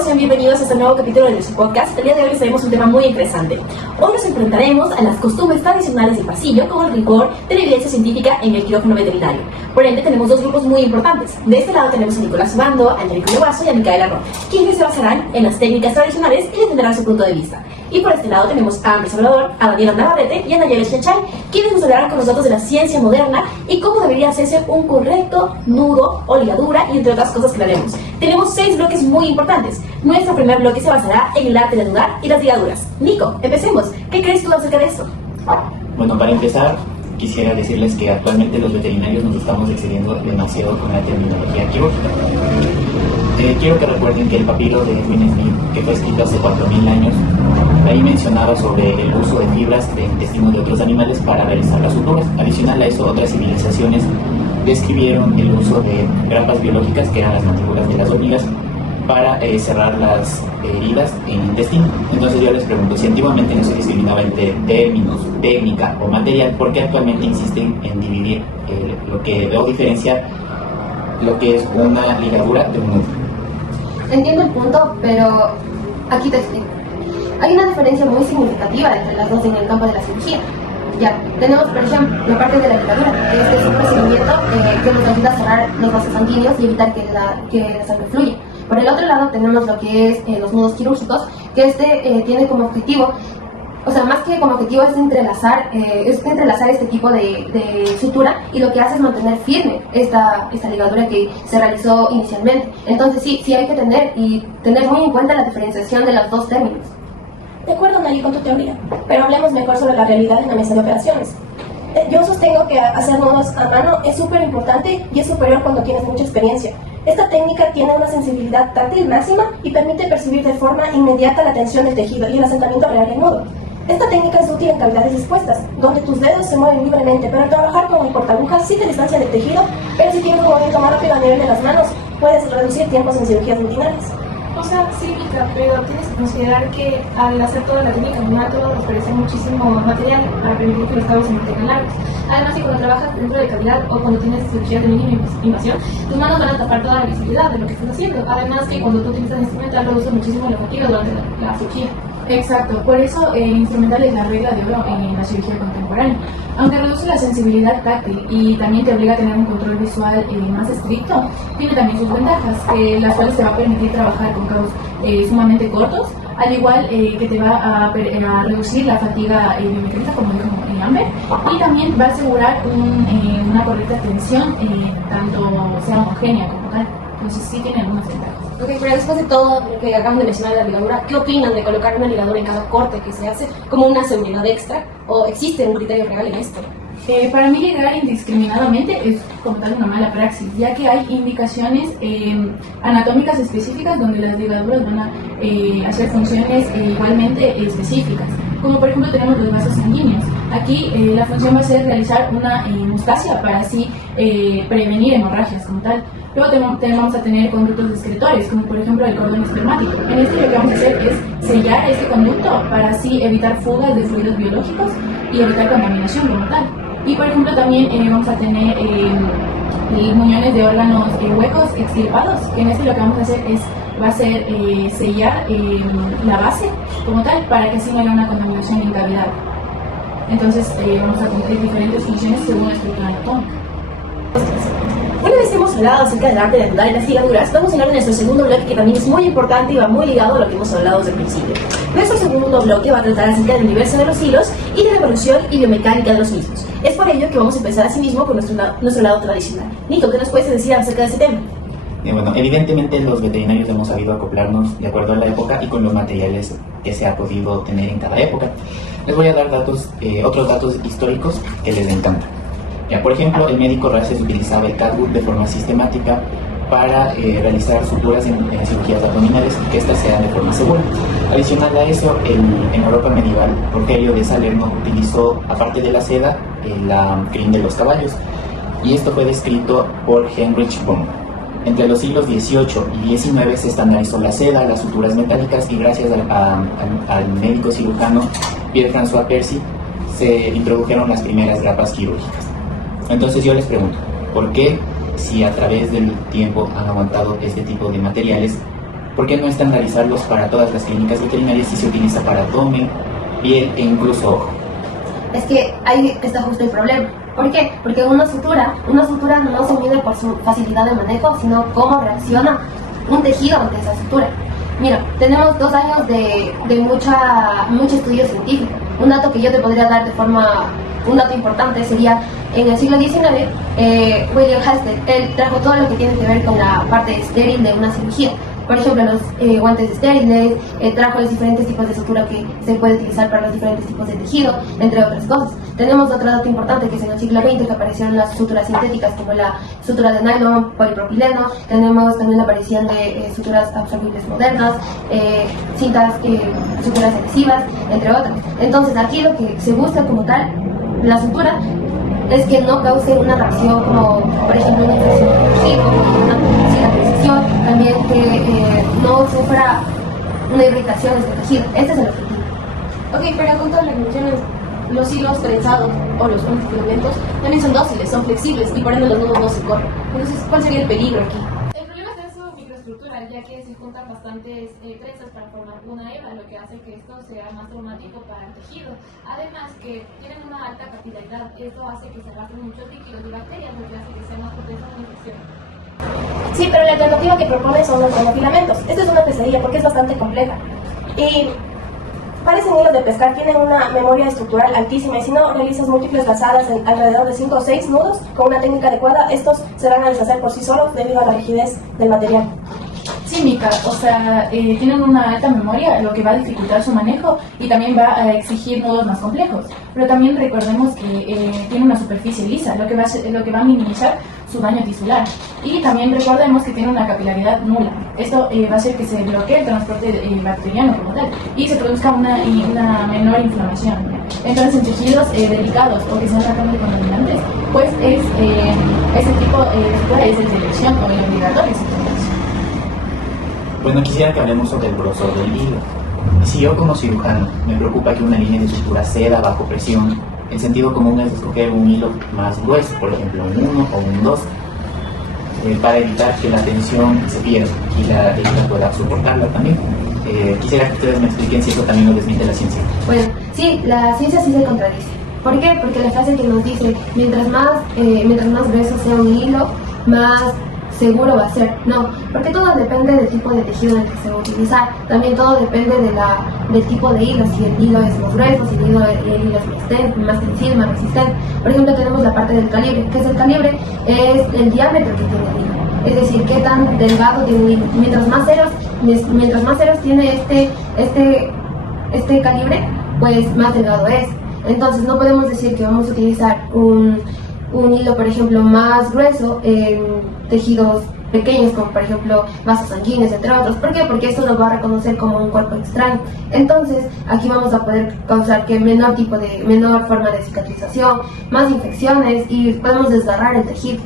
todos, sean bienvenidos a este nuevo capítulo de nuestro podcast. El día de hoy les traemos un tema muy interesante. Hoy nos enfrentaremos a las costumbres tradicionales del pasillo con el rigor de la evidencia científica en el quirófano veterinario. Por ende, tenemos dos grupos muy importantes. De este lado tenemos a Nicolás Bando, a Enrico Lobazo y a Micaela Ron, quienes se basarán en las técnicas tradicionales y defenderán su punto de vista. Y por este lado tenemos a Andrés Obrador, a Daniela Navarrete y a Nayeli Chachay, quienes nos hablarán con nosotros de la ciencia moderna y cómo debería hacerse un correcto nudo o ligadura y entre otras cosas que hablaremos. Tenemos 6 bloques muy importantes. Nuestro primer bloque se basará en el arte de nudar y las ligaduras. Nico, empecemos. ¿Qué crees tú acerca de esto? Bueno, para empezar, quisiera decirles que actualmente los veterinarios nos estamos excediendo demasiado con la terminología quirúrgica. Quiero que recuerden que el papiro de Edwin Smith, que fue escrito hace 4000 años, ahí mencionaba sobre el uso de fibras de intestinos de otros animales para realizar las suturas. Adicional a eso, otras civilizaciones describieron el uso de grapas biológicas, que eran las mandíbulas de las hormigas, para cerrar las heridas en el intestino. Entonces yo les pregunto, si antiguamente no se discriminaba entre términos, técnica o material, ¿por qué actualmente insisten en dividir o diferenciar lo que es una ligadura de un nudo? Entiendo el punto, pero aquí te explico. Hay una diferencia muy significativa entre las dos en el campo de la cirugía. Ya, tenemos por ejemplo la parte de la ligadura, que es un procedimiento que nos ayuda a cerrar los vasos sanguíneos y evitar que la sangre fluya. Por el otro lado tenemos lo que es los nudos quirúrgicos, que tiene como objetivo, o sea, más que como objetivo es entrelazar este tipo de sutura, y lo que hace es mantener firme esta ligadura que se realizó inicialmente. Entonces sí hay que tener muy en cuenta la diferenciación de los dos términos. De acuerdo, Nayeli, con tu teoría, pero hablemos mejor sobre la realidad en la mesa de operaciones. Yo sostengo que hacer nudos a mano es súper importante y es superior cuando tienes mucha experiencia. Esta técnica tiene una sensibilidad táctil máxima y permite percibir de forma inmediata la tensión del tejido y el asentamiento real del nudo. Esta técnica es útil en cavidades expuestas, donde tus dedos se mueven libremente, pero al trabajar con el portaagujas sí te distancia del tejido, pero si tienes un movimiento más rápido a nivel de las manos, puedes reducir tiempos en cirugías rutinarias. O sea, sí, Mica, pero tienes que considerar que al hacer toda la técnica manual todo nos parece muchísimo material para permitir que los cabos se mantengan largos. Además, que cuando trabajas dentro de cavidad o cuando tienes cirugía de mínima invasión, tus manos van a tapar toda la visibilidad de lo que estás haciendo. Además, que cuando tú utilizas instrumental reduce muchísimo la fatiga durante la cirugía. Exacto, por eso el instrumental es la regla de oro en la cirugía contemporánea. Aunque reduce la sensibilidad táctil y también te obliga a tener un control visual más estricto, tiene también sus ventajas, las cuales te va a permitir trabajar con cabos sumamente cortos, al igual que te va a reducir la fatiga biométrica, como dijo Amber, y también va a asegurar una correcta tensión, tanto sea homogénea como tal. Entonces sí tiene algunas ventajas. Ok, pero después de todo lo que acabamos de mencionar de la ligadura, ¿qué opinan de colocar una ligadura en cada corte que se hace como una seguridad extra? ¿O existe un criterio real en esto? Para mí ligar indiscriminadamente es como tal una mala praxis, ya que hay indicaciones anatómicas específicas donde las ligaduras van a hacer funciones igualmente específicas, como por ejemplo tenemos los vasos sanguíneos. Aquí la función va a ser realizar una hemostasia para así prevenir hemorragias como tal. Luego vamos a tener conductos excretores, como por ejemplo el cordón espermático. En este lo que vamos a hacer es sellar este conducto para así evitar fugas de fluidos biológicos y evitar contaminación como tal. Y por ejemplo también vamos a tener muñones de órganos huecos extirpados, que en este lo que vamos a hacer va a ser sellar la base como tal para que así no haya una contaminación en cavidad. Entonces vamos a cumplir diferentes funciones según la estructura anatómica. Una vez que hemos hablado acerca del arte de nudar y las ligaduras, vamos a hablar de nuestro segundo bloque, que también es muy importante y va muy ligado a lo que hemos hablado desde el principio. Nuestro segundo bloque va a tratar acerca del universo de los hilos y de la evolución y biomecánica de los mismos. Es por ello que vamos a empezar así mismo con nuestro lado tradicional. Nico, ¿qué nos puedes decir acerca de este tema? Bueno, evidentemente los veterinarios hemos sabido acoplarnos de acuerdo a la época y con los materiales que se ha podido tener en cada época. Les voy a dar otros datos históricos que les encantan. Por ejemplo, el médico Races utilizaba el catgut de forma sistemática para realizar suturas en cirugías abdominales y que éstas sean de forma segura. Adicional a eso, en Europa medieval, Rogelio de Salerno utilizó, aparte de la seda, la crin de los caballos, y esto fue descrito por Heinrich Böhm. Entre los siglos XVIII y XIX se estandarizó la seda, las suturas metálicas, y gracias al médico cirujano Pierre-François Percy se introdujeron las primeras grapas quirúrgicas. Entonces yo les pregunto, ¿por qué, si a través del tiempo han aguantado este tipo de materiales, ¿Por qué no estandarizarlos para todas las clínicas veterinarias si se utiliza para abdomen, piel e incluso ojo? Es que ahí está justo el problema. ¿Por qué? Porque una sutura no se mide por su facilidad de manejo, sino cómo reacciona un tejido ante esa sutura. Mira, tenemos 2 años de mucho estudio científico. Un dato que yo te podría dar un dato importante sería, en el siglo XIX, William Hastel, él trajo todo lo que tiene que ver con la parte estéril de una cirugía. Por ejemplo, los guantes estériles, trajo los diferentes tipos de sutura que se puede utilizar para los diferentes tipos de tejido, entre otras cosas. Tenemos otro dato importante, que es en el siglo XX que aparecieron las suturas sintéticas, como la sutura de nylon, polipropileno. Tenemos también la aparición de suturas absorbibles modernas, suturas adhesivas, entre otras. Entonces, aquí lo que se busca como tal, la sutura, es que no cause una reacción como, por ejemplo, una infección como una cicatrización, también que no sufra una irritación de este tejido. Este es el objetivo. Ok, pero con todas las menciones, los hilos trenzados o los filamentos también son dóciles, son flexibles y por ende los nudos no se corren. Entonces, ¿cuál sería el peligro aquí? El problema es su microestructura, ya que se juntan bastantes trenzas para formar una hebra, lo que hace que esto sea más traumático para el tejido. Además que tienen una alta capilaridad, esto hace que se arrastren muchos líquidos y bacterias, lo que hace que sea más propenso a una infección. Sí, pero la alternativa que propone son los monofilamentos. Esto es una pesadilla porque es bastante compleja. Y parecen hilos de pescar, tienen una memoria estructural altísima y si no realizas múltiples lazadas en alrededor de 5 o 6 nudos con una técnica adecuada, estos se van a deshacer por sí solos debido a la rigidez del material. Sí, Mica, o sea, tienen una alta memoria, lo que va a dificultar su manejo y también va a exigir nudos más complejos. Pero también recordemos que tiene una superficie lisa, lo que va a minimizar su daño tisular. Y también recordemos que tiene una capilaridad nula. Esto va a hacer que se bloquee el transporte bacteriano como tal y se produzca una menor inflamación. Entonces, en tejidos delicados o que sean altamente contaminantes, pues ese tipo de es de selección o el obligatorio. Bueno, quisiera que hablemos sobre el grosor del hilo. Si yo como cirujano me preocupa que una línea de sutura ceda bajo presión, el sentido común es escoger un hilo más grueso, por ejemplo un 1 o un 2, para evitar que la tensión se pierda y la herida pueda soportarla también. Quisiera que ustedes me expliquen si eso también lo desmiente la ciencia. Bueno, sí, la ciencia sí se contradice. ¿Por qué? Porque la frase que nos dice, mientras más grueso sea un hilo, más seguro va a ser. No, porque todo depende del tipo de tejido en el que se va a utilizar. También todo depende del tipo de hilo, si el hilo es más grueso, si el hilo es más tensible, más resistente. Por ejemplo, tenemos la parte del calibre. ¿Qué es el calibre? Es el diámetro que tiene el hilo. Es decir, qué tan delgado tiene el hilo. Mientras más ceros tiene este calibre, pues más delgado es. Entonces no podemos decir que vamos a utilizar un hilo, por ejemplo, más grueso en tejidos pequeños, como por ejemplo vasos sanguíneos, entre otros. ¿Por qué? Porque esto nos va a reconocer como un cuerpo extraño. Entonces, aquí vamos a poder causar que menor forma de cicatrización, más infecciones y podemos desgarrar el tejido.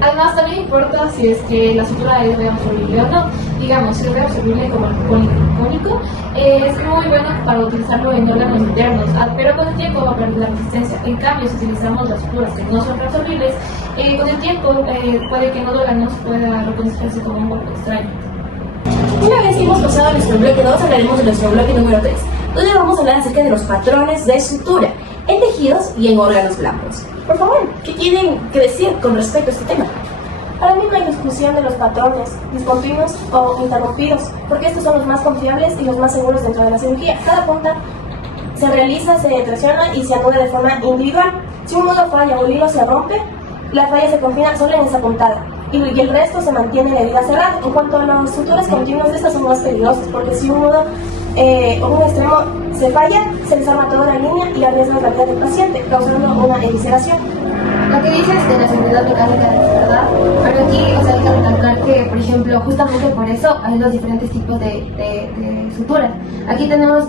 Además, también importa si es que la sutura es reabsorbible o no. Digamos, si es reabsorbible como el cónico, es muy bueno para utilizarlo en órganos internos, pero con el tiempo va a perder la resistencia. En cambio, si utilizamos las suturas que no son reabsorbibles, con el tiempo puede que en los órganos pueda reconocerse como un cuerpo extraño. Una vez que hemos pasado a nuestro bloque 2, hablaremos de nuestro bloque número 3, donde vamos a hablar acerca de los patrones de sutura en tejidos y en órganos blandos. Por favor, ¿qué tienen que decir con respecto a este tema? Para mí no hay discusión de los patrones discontinuos o interrumpidos, porque estos son los más confiables y los más seguros dentro de la cirugía. Cada punta se realiza, se presiona y se anuda de forma individual. Si un nudo falla o el hilo se rompe, la falla se confina solo en esa puntada y el resto se mantiene la herida cerrada. En cuanto a las suturas continuas, estas son más peligrosas, porque si un nudo o un extremo se falla, se desarma toda la línea y arriesga la vida del paciente, causando una evisceración. Lo que dices de la seguridad mecánica es verdad, pero aquí hay que recalcar que, por ejemplo, justamente por eso hay los diferentes tipos de suturas. Aquí tenemos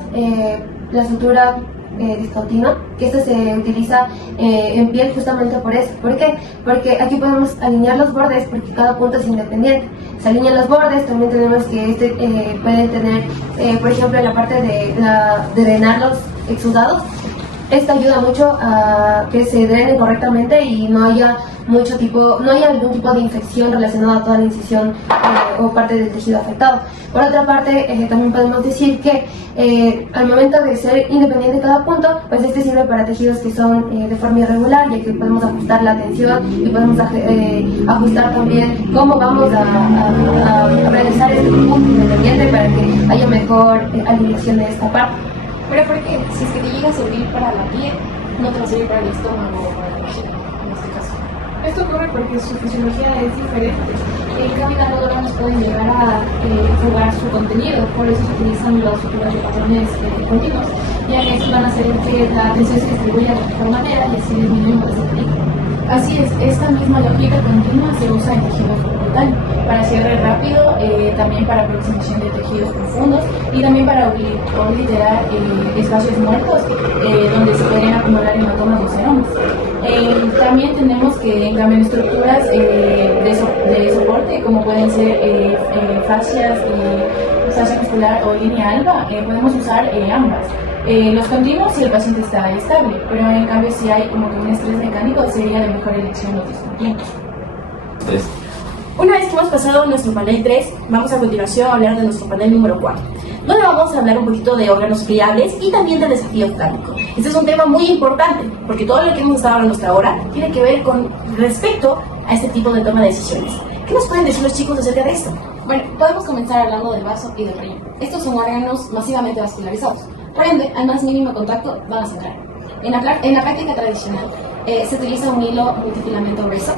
la sutura discontinua, que esta se utiliza en piel justamente por eso. ¿Por qué? Porque aquí podemos alinear los bordes, porque cada punto es independiente. Se alinean los bordes, también tenemos que pueden tener, por ejemplo, en la parte de drenar los exudados, Esto ayuda mucho a que se drene correctamente y no haya algún tipo de infección relacionada a toda la incisión o parte del tejido afectado. Por otra parte, también podemos decir que al momento de ser independiente cada punto, pues este sirve para tejidos que son de forma irregular, ya que podemos ajustar la tensión y podemos ajustar también cómo vamos a realizar este punto independiente para que haya mejor alineación de esta parte. Pero porque si es que te llega a servir para la piel, no te va a servir para el estómago o para el tejido, en este caso. Esto ocurre porque su fisiología es diferente. En cambio, los órganos pueden llegar a jugar su contenido, por eso se utilizan los patrones continuos, ya que estos van a hacer que la tensión se distribuya de mejor manera y así disminuimos ese peligro. Así es, esta misma lógica continua se usa en tejido frontal, para cierre rápido, también para aproximación de tejidos profundos y también para obliterar espacios muertos donde se pueden acumular hematomas o seromas. También tenemos que en cambio en estructuras de soporte, como pueden ser fascia muscular o línea alba, podemos usar ambas. Los continuos si el paciente está estable, pero en cambio si hay como que un estrés mecánico sería de mejor elección los discontinuos. Una vez que hemos pasado nuestro panel 3, vamos a continuación a hablar de nuestro panel número 4, donde vamos a hablar un poquito de órganos friables y también del desafío oftálmico. Este es un tema muy importante, porque todo lo que hemos estado hablando hasta ahora tiene que ver con respecto a este tipo de toma de decisiones. ¿Qué nos pueden decir los chicos acerca de esto? Bueno, podemos comenzar hablando del vaso y del riñón. Estos son órganos masivamente vascularizados. Por ende, al más mínimo contacto van a sangrar. En la práctica tradicional se utiliza un hilo multifilamento grueso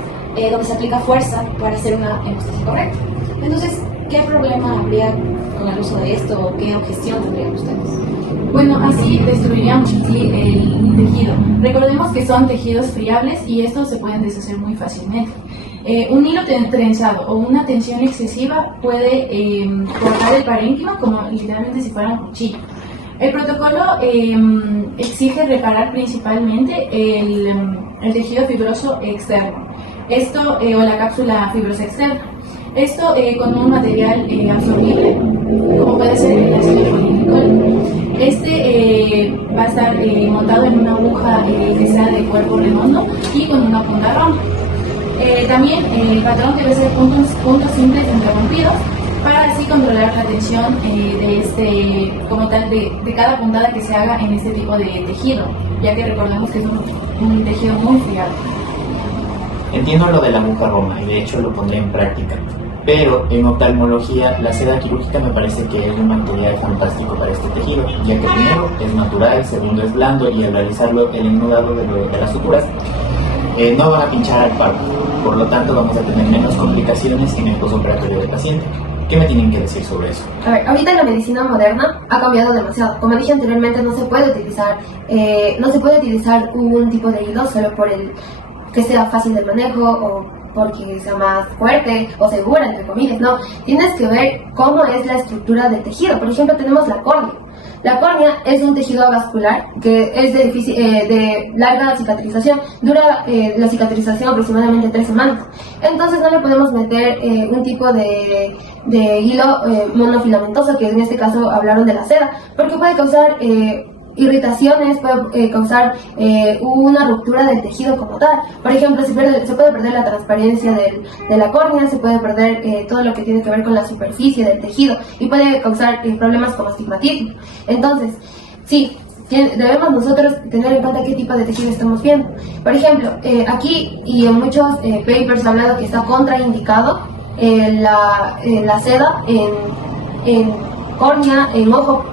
donde se aplica fuerza para hacer una hemostasia correcta. Entonces, ¿qué problema habría con el uso de esto o qué objeción tendrían ustedes? Bueno, así destruiríamos así el tejido. Recordemos que son tejidos friables y estos se pueden deshacer muy fácilmente. Un hilo trenzado o una tensión excesiva puede cortar el parénquima como literalmente si fuera un cuchillo. El protocolo exige reparar principalmente el tejido fibroso externo, o la cápsula fibrosa externa. Esto con un material absorbible, como puede ser el ácido fosfórico. Este va a estar montado en una aguja que sea de cuerpo redondo y con una punta ronda. También el patrón debe ser puntos simples interrumpidos para así controlar la tensión de cada puntada que se haga en este tipo de tejido, ya que recordemos que es un tejido muy friable. Entiendo lo de la aguja Roma y de hecho lo pondré en práctica, pero en oftalmología la seda quirúrgica me parece que es un material fantástico para este tejido, ya que primero es natural, segundo es blando y al realizarlo el enudado de las suturas no van a pinchar al paro, por lo tanto vamos a tener menos complicaciones en el postoperatorio del paciente. ¿Qué me tienen que decir sobre eso? A ver, ahorita la medicina moderna ha cambiado demasiado. Como dije anteriormente, no se puede utilizar un tipo de hilo solo por el que sea fácil de manejo o porque sea más fuerte o segura, entre comillas. No, tienes que ver cómo es la estructura del tejido. Por ejemplo, tenemos la córnea. La córnea es un tejido vascular que es de larga cicatrización. Dura la cicatrización aproximadamente 3 semanas. Entonces no le podemos meter un tipo de hilo monofilamentoso, que en este caso hablaron de la seda, porque puede causar irritaciones, puede causar una ruptura del tejido como tal. Por ejemplo, se puede perder la transparencia de la córnea, se puede perder todo lo que tiene que ver con la superficie del tejido y puede causar problemas como astigmatismo. Entonces, sí, debemos nosotros tener en cuenta qué tipo de tejido estamos viendo. Por ejemplo, aquí y en muchos papers se ha hablado que está contraindicado la seda en córnea, en ojo,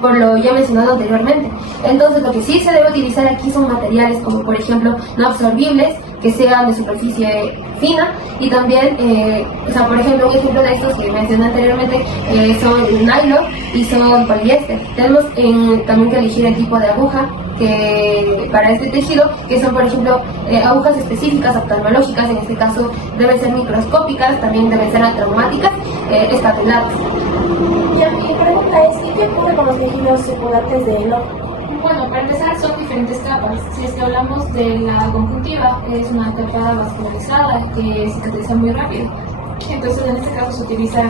por lo ya mencionado anteriormente. Entonces, lo que sí se debe utilizar aquí son materiales como, por ejemplo, no absorbibles, que sean de superficie fina, y también, por ejemplo, un ejemplo de estos que mencioné anteriormente son nylon y son poliéster. Tenemos también que elegir el tipo de aguja para este tejido, que son, por ejemplo, agujas específicas oftalmológicas. En este caso deben ser microscópicas, también deben ser traumáticas, espatuladas. Y mi pregunta es, ¿qué ocurre con los tejidos secundantes del ojo? Bueno, para empezar son diferentes capas. Si es que hablamos de la conjuntiva, es una capa vascularizada que cicatriza muy rápido. Entonces en este caso se utiliza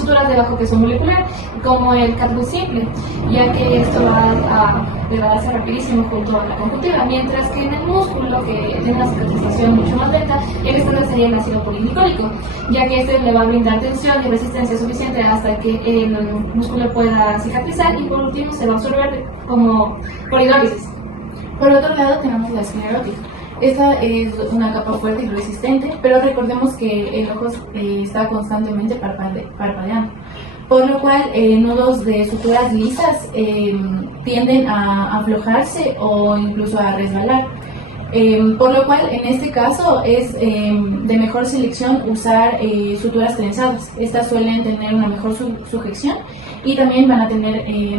suturas de bajo peso molecular, como el catgut simple, ya que esto va a degradarse rapidísimo junto a la conjuntiva, mientras que en el músculo, que tiene una cicatrización mucho más lenta, el estándar sería el ácido polinglicólico, ya que este le va a brindar tensión y resistencia suficiente hasta que el músculo pueda cicatrizar, y por último se va a absorber como por hidrólisis. Por otro lado tenemos la esclerótica. Esta es una capa fuerte y resistente, pero recordemos que el ojo está constantemente parpadeando, por lo cual nudos de suturas lisas tienden a aflojarse o incluso a resbalar. Por lo cual, en este caso, es de mejor selección usar suturas trenzadas. Estas suelen tener una mejor sujeción y también van a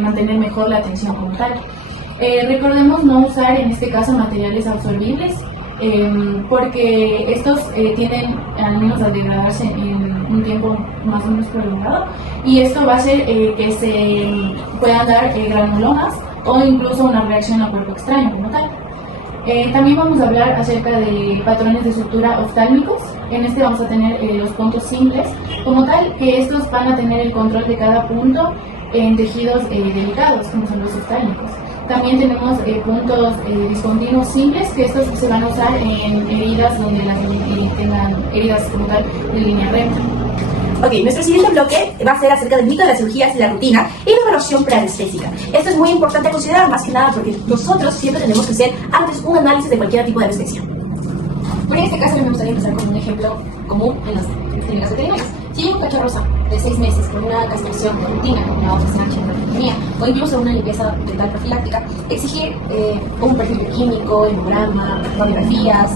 mantener mejor la tensión como tal. Recordemos no usar en este caso materiales absorbibles, porque estos tienden al menos a degradarse en un tiempo más o menos prolongado, y esto va a hacer que se puedan dar granulomas o incluso una reacción a cuerpo extraño como tal. También vamos a hablar acerca de patrones de sutura oftálmicos. En este vamos a tener los puntos simples como tal, que estos van a tener el control de cada punto en tejidos delicados, como son los oftálmicos. También tenemos puntos discontinuos simples, que estos se van a usar en heridas donde tengan heridas como tal de línea recta. Ok, nuestro siguiente bloque va a ser acerca del mito de las cirugías y la rutina y la evaluación preanestésica. Esto es muy importante a considerar, más que nada porque nosotros siempre tenemos que hacer antes un análisis de cualquier tipo de anestesia. Por este caso me gustaría empezar con un ejemplo común en las clínicas veterinarias. Si hay un cachorro sano de 6 meses con una castración de rutina, como la OFSH, o incluso una limpieza dental profiláctica, exigir un perfil bioquímico, hemograma, radiografías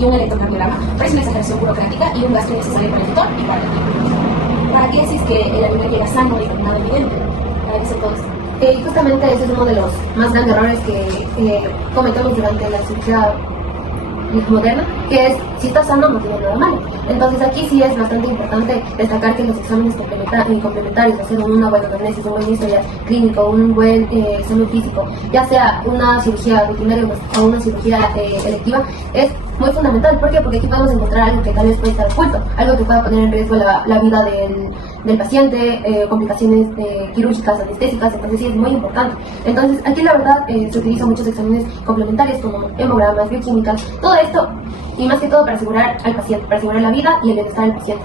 y un electrocardiograma parece una exageración burocrática y un gasto innecesario para el tutor y para el equipo. ¿Para qué si es que el animal llega sano y con nada evidente? ¿Para qué se todo esto? Justamente ese es uno de los más grandes errores que cometemos durante la cirugía moderna, que es, si está sano no tiene nada malo. Entonces aquí sí es bastante importante destacar que los exámenes complementarios, hacer una buena anamnesis, un buen historial clínico, un buen examen físico, ya sea una cirugía rutinaria o una cirugía electiva, es muy fundamental. ¿Por qué? Porque aquí podemos encontrar algo que tal vez puede estar oculto, algo que pueda poner en riesgo la vida del paciente, complicaciones quirúrgicas, anestésicas. Entonces sí es muy importante. Entonces aquí la verdad se utilizan muchos exámenes complementarios como hemogramas, bioquímicas, todo esto, y más que todo para asegurar al paciente, para asegurar la vida y el bienestar del paciente.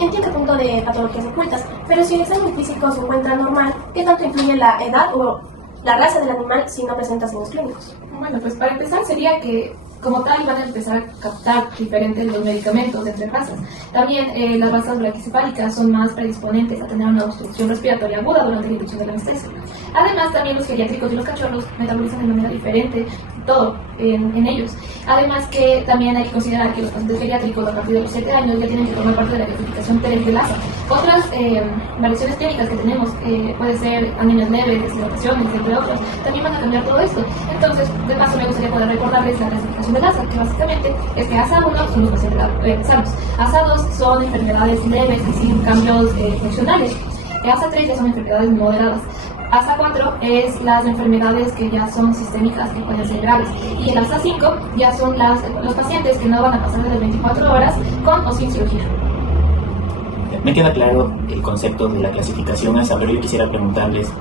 Entiendo el punto de patologías ocultas, pero si el examen físico se encuentra normal, ¿qué tanto influye la edad o la raza del animal si no presenta signos clínicos? Bueno, pues para empezar sería que como tal van a empezar a captar diferentes los medicamentos entre razas. También las razas braquicefálicas son más predisponentes a tener una obstrucción respiratoria aguda durante la inducción de la anestesia. Además, también los geriátricos y los cachorros metabolizan de manera diferente todo en ellos. Además que también hay que considerar que los pacientes geriátricos a partir de los 7 años ya tienen que formar parte de la clasificación TERES-LASA. Otras variaciones clínicas que tenemos, puede ser anemias leves, deshidrataciones, entre otras, también van a cambiar todo esto. Entonces, de paso me gustaría poder recordarles la clasificación de LASA, que básicamente es que ASA1 son los pacientes sanos, ASA2 son enfermedades leves y sin cambios funcionales, ASA3 ya son enfermedades moderadas, ASA4 es las enfermedades que ya son sistémicas, que pueden ser graves, y el ASA5 ya son los pacientes que no van a pasar de las 24 horas con o sin cirugía. Me queda claro el concepto de la clasificación ASA, pero yo quisiera preguntarles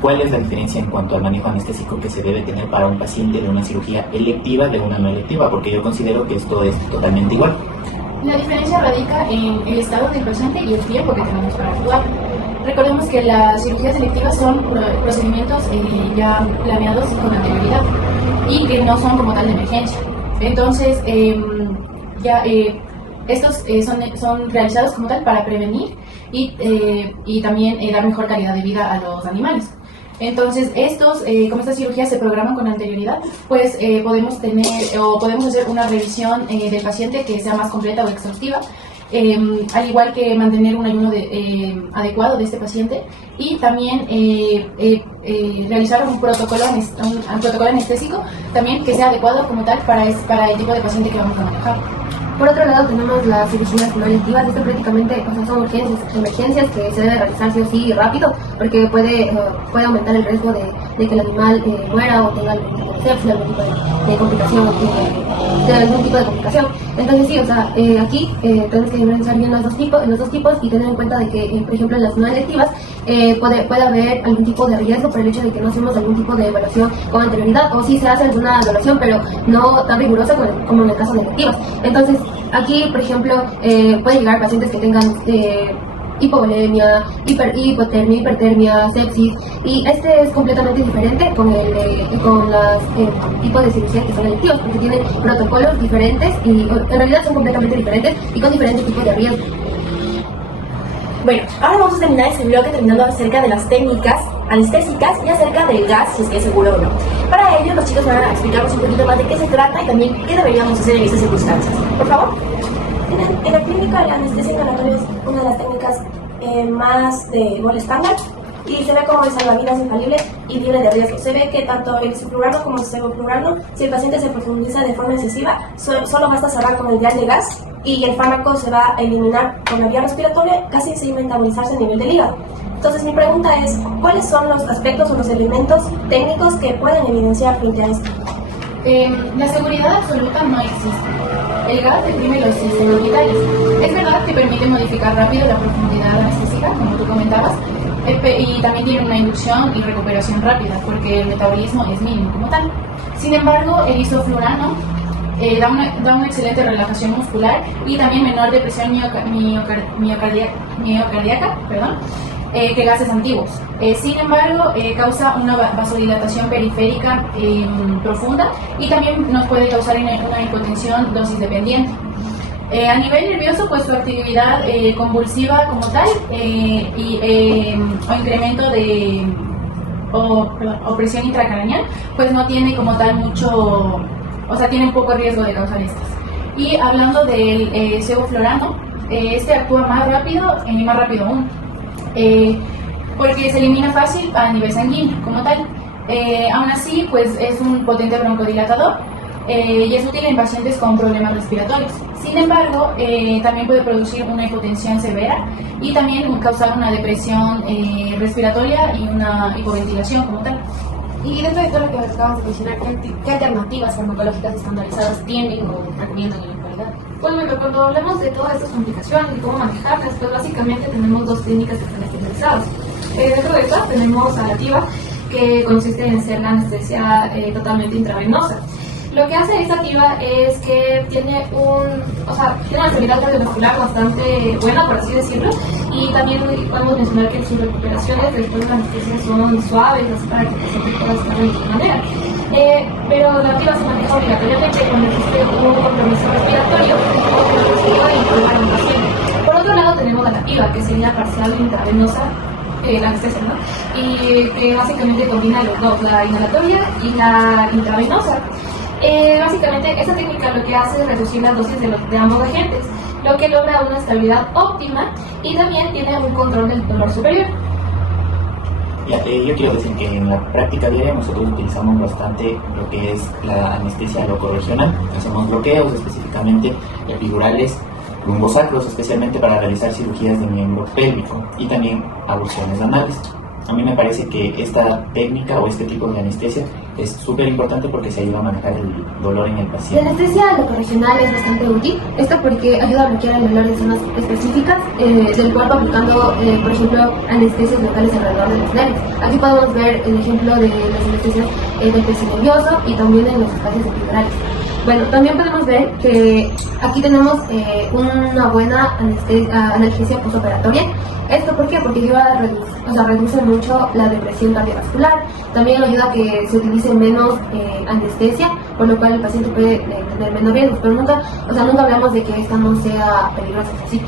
¿cuál es la diferencia en cuanto al manejo anestésico que se debe tener para un paciente de una cirugía electiva de una no electiva? Porque yo considero que esto es totalmente igual. La diferencia radica en el estado del paciente y el tiempo que tenemos para actuar. Recordemos que las cirugías electivas son procedimientos ya planeados con anterioridad y que no son como tal de emergencia. Entonces, estos son realizados como tal para prevenir y también dar mejor calidad de vida a los animales. Entonces, como estas cirugías se programan con anterioridad, pues podemos hacer una revisión del paciente que sea más completa o exhaustiva, al igual que mantener un ayuno adecuado de este paciente y también realizar un protocolo anestésico también que sea adecuado como tal para el tipo de paciente que vamos a manejar. Por otro lado tenemos las cirugías no electivas. Esto prácticamente, o sea, son emergencias que se debe realizar sí o sí rápido, porque puede aumentar el riesgo de que el animal muera o tenga algún tipo de sepsis, algún tipo de complicación, de algún tipo de complicación. Entonces sí, o sea, aquí tenemos que diferenciar bien los dos tipos y tener en cuenta de que, por ejemplo, en las no electivas puede haber algún tipo de riesgo por el hecho de que no hacemos algún tipo de evaluación con anterioridad, o sí se hace alguna evaluación, pero no tan rigurosa como en el caso de electivas. Entonces, aquí, por ejemplo, pueden llegar pacientes que tengan hipovolemia, hipotermia, hipertermia, sepsis, y este es completamente diferente con los tipos de cirugía que son electivos, porque tienen protocolos diferentes y en realidad son completamente diferentes y con diferentes tipos de riesgo. Bueno, ahora vamos a terminar este bloque terminando acerca de las técnicas anestésicas y acerca del gas, si es que es seguro o no. Para ello, los chicos van a explicarnos un poquito más de qué se trata y también qué deberíamos hacer en estas circunstancias. Por favor. En la clínica, la anestesia inhalatoria es una de las técnicas más de gol estándar y se ve como el salvavidas infalible y libre de riesgo. Se ve que tanto el isoflurano como el sevoflurano, si el paciente se profundiza de forma excesiva, solo basta cerrar con el dial de gas y el fármaco se va a eliminar por la vía respiratoria, casi sin metabolizarse a nivel del hígado. Entonces mi pregunta es, ¿cuáles son los aspectos o los elementos técnicos que pueden evidenciar frente a esto? La seguridad absoluta no existe. El gas deprime los sistemas vitales. Es verdad que permite modificar rápido la profundidad anestésica, como tú comentabas, y también tiene una inducción y recuperación rápida, porque el metabolismo es mínimo como tal. Sin embargo, el isoflurano da una excelente relajación muscular y también menor depresión miocardíaca, que gases antiguos. Sin embargo, causa una vasodilatación periférica profunda y también nos puede causar una hipotensión dosis dependiente. A nivel nervioso, pues su actividad convulsiva como tal o incremento o presión intracraneal, pues no tiene como tal mucho, o sea, tiene un poco riesgo de causar estas. Y hablando del sevoflurano, este actúa más rápido aún. Porque se elimina fácil a nivel sanguíneo como tal. Aún así, pues es un potente broncodilatador y es útil en pacientes con problemas respiratorios. Sin embargo, también puede producir una hipotensión severa y también causar una depresión respiratoria y una hipoventilación como tal. Y dentro de todo lo que acabas de mencionar, ¿qué alternativas farmacológicas estandarizadas tienen o recomiendan en la actualidad? Pues bueno, cuando hablamos de todas estas complicaciones y cómo manejarlas, pues básicamente tenemos dos técnicas que están estandarizadas. Dentro de estas tenemos a la TIVA, que consiste en hacer la anestesia totalmente intravenosa. Lo que hace esta TIVA es que tiene una estabilidad cardiovascular bastante buena, por así decirlo, y también podemos mencionar que sus recuperaciones después de la anestesia son suaves, así para que el paciente pueda estar de esta manera. Pero la TIVA se maneja obligatoriamente cuando existe un compromiso respiratorio o que la respira y intubar a un paciente. Por otro lado tenemos a la TIVA, que sería parcial intravenosa, la anestesia, ¿no? Y que básicamente combina los dos, la inhalatoria y la intravenosa. Básicamente esta técnica lo que hace es reducir las dosis de ambos agentes, lo que logra una estabilidad óptima y también tiene un control del dolor superior. Yo quiero decir que en la práctica diaria nosotros utilizamos bastante lo que es la anestesia locorregional. Hacemos bloqueos, específicamente epidurales, lumbosacros, especialmente para realizar cirugías de miembro pélvico y también ablaciones anales. A mí me parece que esta técnica o este tipo de anestesia es súper importante porque se ayuda a manejar el dolor en el paciente. La anestesia locorregional es bastante útil, esto porque ayuda a bloquear el dolor de zonas específicas del cuerpo aplicando, por ejemplo, anestesias locales alrededor de los nervios. Aquí podemos ver el ejemplo de las anestesias del plexo nervioso y también en los espacios epidurales. Bueno, también podemos ver que aquí tenemos una buena analgesia postoperatoria. ¿Esto por qué? Porque reduce mucho la depresión cardiovascular. También ayuda a que se utilice menos anestesia, por lo cual el paciente puede tener menos riesgos. Pero nunca hablamos de que esta no sea peligrosa. Sí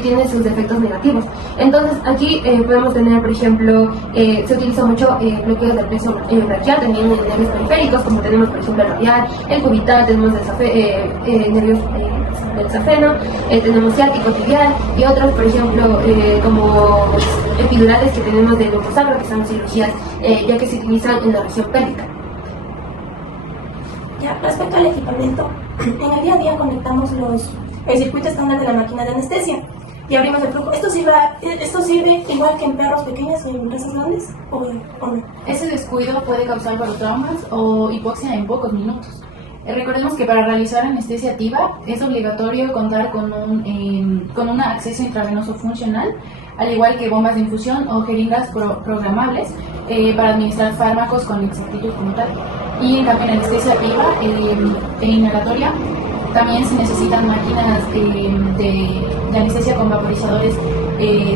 tiene sus efectos negativos. Entonces aquí podemos tener, por ejemplo, se utiliza mucho bloqueo del plexo braquial, también en nervios periféricos, como tenemos por ejemplo el radial, el cubital, tenemos nervios del safeno, tenemos ciático tibial y otros, por ejemplo, como epidurales que tenemos del lumbosacro, que son cirugías ya que se utilizan en la región pélvica. Ya, respecto al equipo equipamiento, en el día a día conectamos el circuito estándar de la máquina de anestesia y abrimos el flujo. ¿Esto sirve igual que en perros pequeños y en razas grandes o no? Ese descuido puede causar barotraumas o hipoxia en pocos minutos. Recordemos que para realizar anestesia activa es obligatorio contar con un acceso intravenoso funcional, al igual que bombas de infusión o jeringas programables para administrar fármacos con exactitud como tal. Y en cambio en anestesia activa e inhalatoria también se necesitan máquinas de anestesia con vaporizadores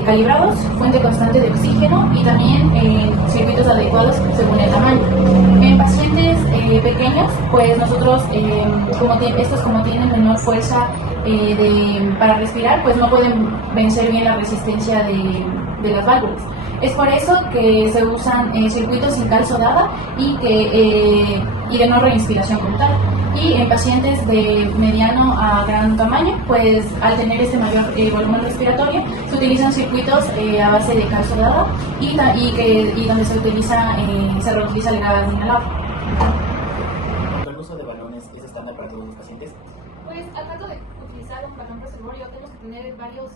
calibrados, fuente constante de oxígeno y también circuitos adecuados según el tamaño. En pacientes pequeños, pues nosotros, como tienen menor fuerza para respirar, pues no pueden vencer bien la resistencia de las válvulas. Es por eso que se usan circuitos sin cal sodada y de no reinspiración como tal. Y en pacientes de mediano a gran tamaño, pues al tener este mayor volumen respiratorio, se utilizan circuitos a base de cal sodada y donde se reutiliza el gas inhalado. ¿El uso de balones es estándar para todos los pacientes? Pues al trato de utilizar un balón reservorio tenemos que tener varios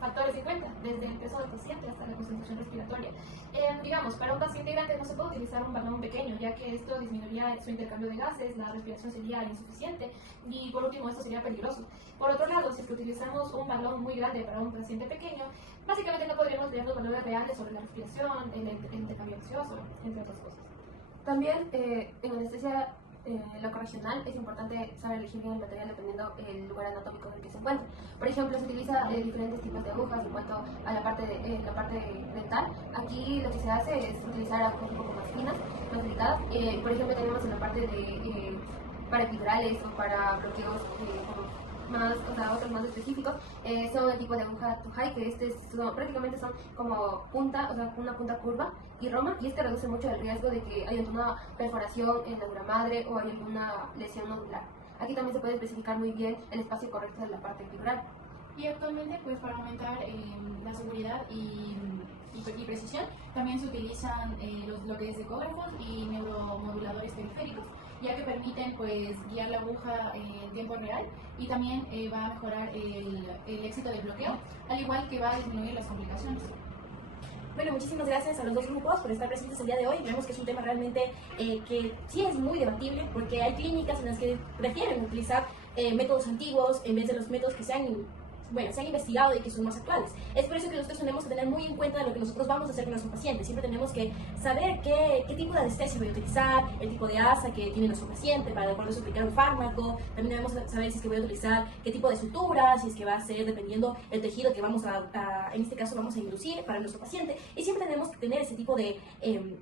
factores en cuenta, desde el peso del paciente hasta la concentración respiratoria. Digamos, para un paciente grande no se puede utilizar un balón pequeño, ya que esto disminuiría su intercambio de gases, la respiración sería insuficiente y por último esto sería peligroso. Por otro lado, si es que utilizamos un balón muy grande para un paciente pequeño, básicamente no podríamos tener los valores reales sobre la respiración, el intercambio gaseoso, entre otras cosas. También en anestesia locorregional es importante saber elegir bien el material dependiendo del lugar anatómico en el que se encuentre. Por ejemplo, se utiliza diferentes tipos de agujas en cuanto a la parte dental. Aquí lo que se hace es utilizar agujas un poco más finas, más delicadas. Por ejemplo, tenemos en la parte de para epidurales o para bloqueos otros más específicos, son el tipo de aguja Tujai, que prácticamente son como punta, o sea, una punta curva y roma, y este reduce mucho el riesgo de que haya alguna perforación en la dura madre o hay alguna lesión nodular. Aquí también se puede especificar muy bien el espacio correcto de la parte epidural. Y actualmente, pues para aumentar la seguridad y precisión, también se utilizan los bloques de ecógrafos y neuromoduladores periféricos, ya que permiten pues guiar la aguja en tiempo real y también va a mejorar el éxito del bloqueo, al igual que va a disminuir las complicaciones. Bueno, muchísimas gracias a los dos grupos por estar presentes el día de hoy. Vemos que es un tema realmente que sí es muy debatible, porque hay clínicas en las que prefieren utilizar métodos antiguos en vez de los métodos que se han investigado y que son más actuales. Es por eso que nosotros tenemos que tener muy en cuenta lo que nosotros vamos a hacer con nuestro paciente. Siempre tenemos que saber qué tipo de anestesia voy a utilizar, el tipo de asa que tiene nuestro paciente para poder aplicar un fármaco. También debemos saber si es que voy a utilizar qué tipo de sutura, si es que va a ser dependiendo el tejido que vamos en este caso vamos a inducir para nuestro paciente. Y siempre tenemos que tener ese tipo de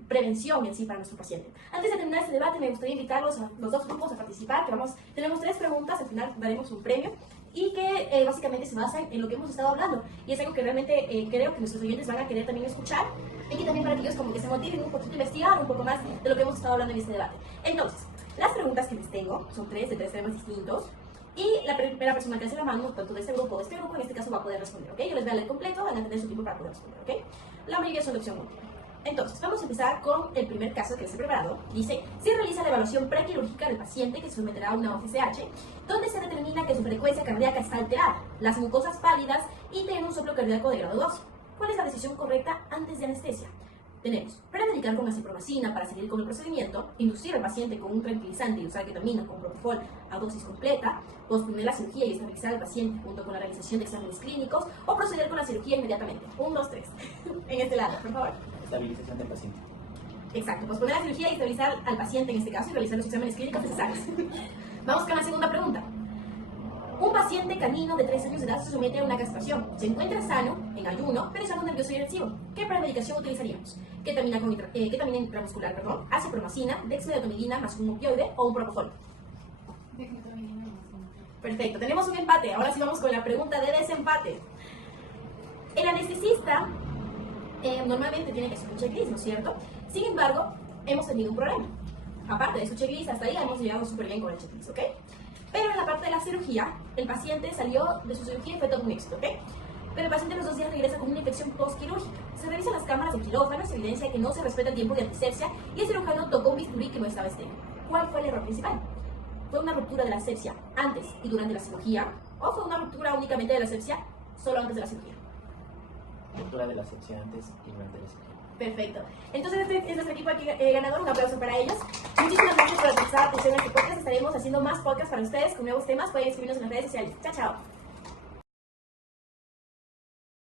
prevención en sí para nuestro paciente. Antes de terminar este debate, me gustaría invitarlos a los dos grupos a participar. Tenemos 3 preguntas, al final daremos un premio, y que básicamente se basan en lo que hemos estado hablando, y es algo que realmente creo que nuestros oyentes van a querer también escuchar, y que también para que ellos como que se motiven un poquito a investigar un poco más de lo que hemos estado hablando en este debate. Entonces, las preguntas que les tengo son 3 de 3 temas distintos, y la primera persona que hace la mano, tanto de este grupo o de este grupo, en este caso va a poder responder, ¿ok? Yo les voy a leer completo, van a tener su tiempo para poder responder, ¿ok? La mayoría son de opción múltiple. Entonces, vamos a empezar con el primer caso que les he preparado. Dice, se realiza la evaluación prequirúrgica del paciente que se someterá a una OFCH, donde se determina que su frecuencia cardíaca está alterada, las mucosas pálidas y tiene un soplo cardíaco de grado 2. ¿Cuál es la decisión correcta antes de anestesia? Tenemos premedicar con acipromicina para seguir con el procedimiento, inducir al paciente con un tranquilizante y usar ketamina con propofol a dosis completa, posponer la cirugía y estabilizar al paciente junto con la realización de exámenes clínicos, o proceder con la cirugía inmediatamente. 1, 2, 3. En este lado, por favor. Estabilización del paciente. Exacto, posponer la cirugía y estabilizar al paciente en este caso y realizar los exámenes clínicos necesarios. Vamos con la segunda pregunta. Un paciente canino de 3 años de edad se somete a una castración. Se encuentra sano, en ayuno, pero es algo nervioso y agresivo. ¿Qué premedicación utilizaríamos? Ketamina intramuscular, acipromicina, dexmedetomidina más un opioide o un propofol. Perfecto, tenemos un empate. Ahora sí vamos con la pregunta de desempate. El anestesista normalmente tiene que hacer un checklist, ¿no es cierto? Sin embargo, hemos tenido un problema. Aparte de su checklist, hasta ahí hemos llegado súper bien con el checklist, ¿ok? Pero en la parte de la cirugía, el paciente salió de su cirugía y fue todo un éxito, ¿ok? Pero el paciente a los 2 días regresa con una infección postquirúrgica. Se revisan las cámaras de quirófano, se evidencia que no se respeta el tiempo de antisepsia y el cirujano tocó un bisturí que no estaba estéril. ¿Cuál fue el error principal? ¿Fue una ruptura de la asepsia antes y durante la cirugía? ¿O fue una ruptura únicamente de la asepsia solo antes de la cirugía? Ruptura de la asepsia antes y durante la cirugía. Perfecto. Entonces este es nuestro equipo aquí, ganador. Un aplauso para ellos. Muchísimas gracias por prestar atención a este podcast. Estaremos haciendo más podcasts para ustedes con nuevos temas. Pueden escribirnos en las redes sociales. Chao, chao.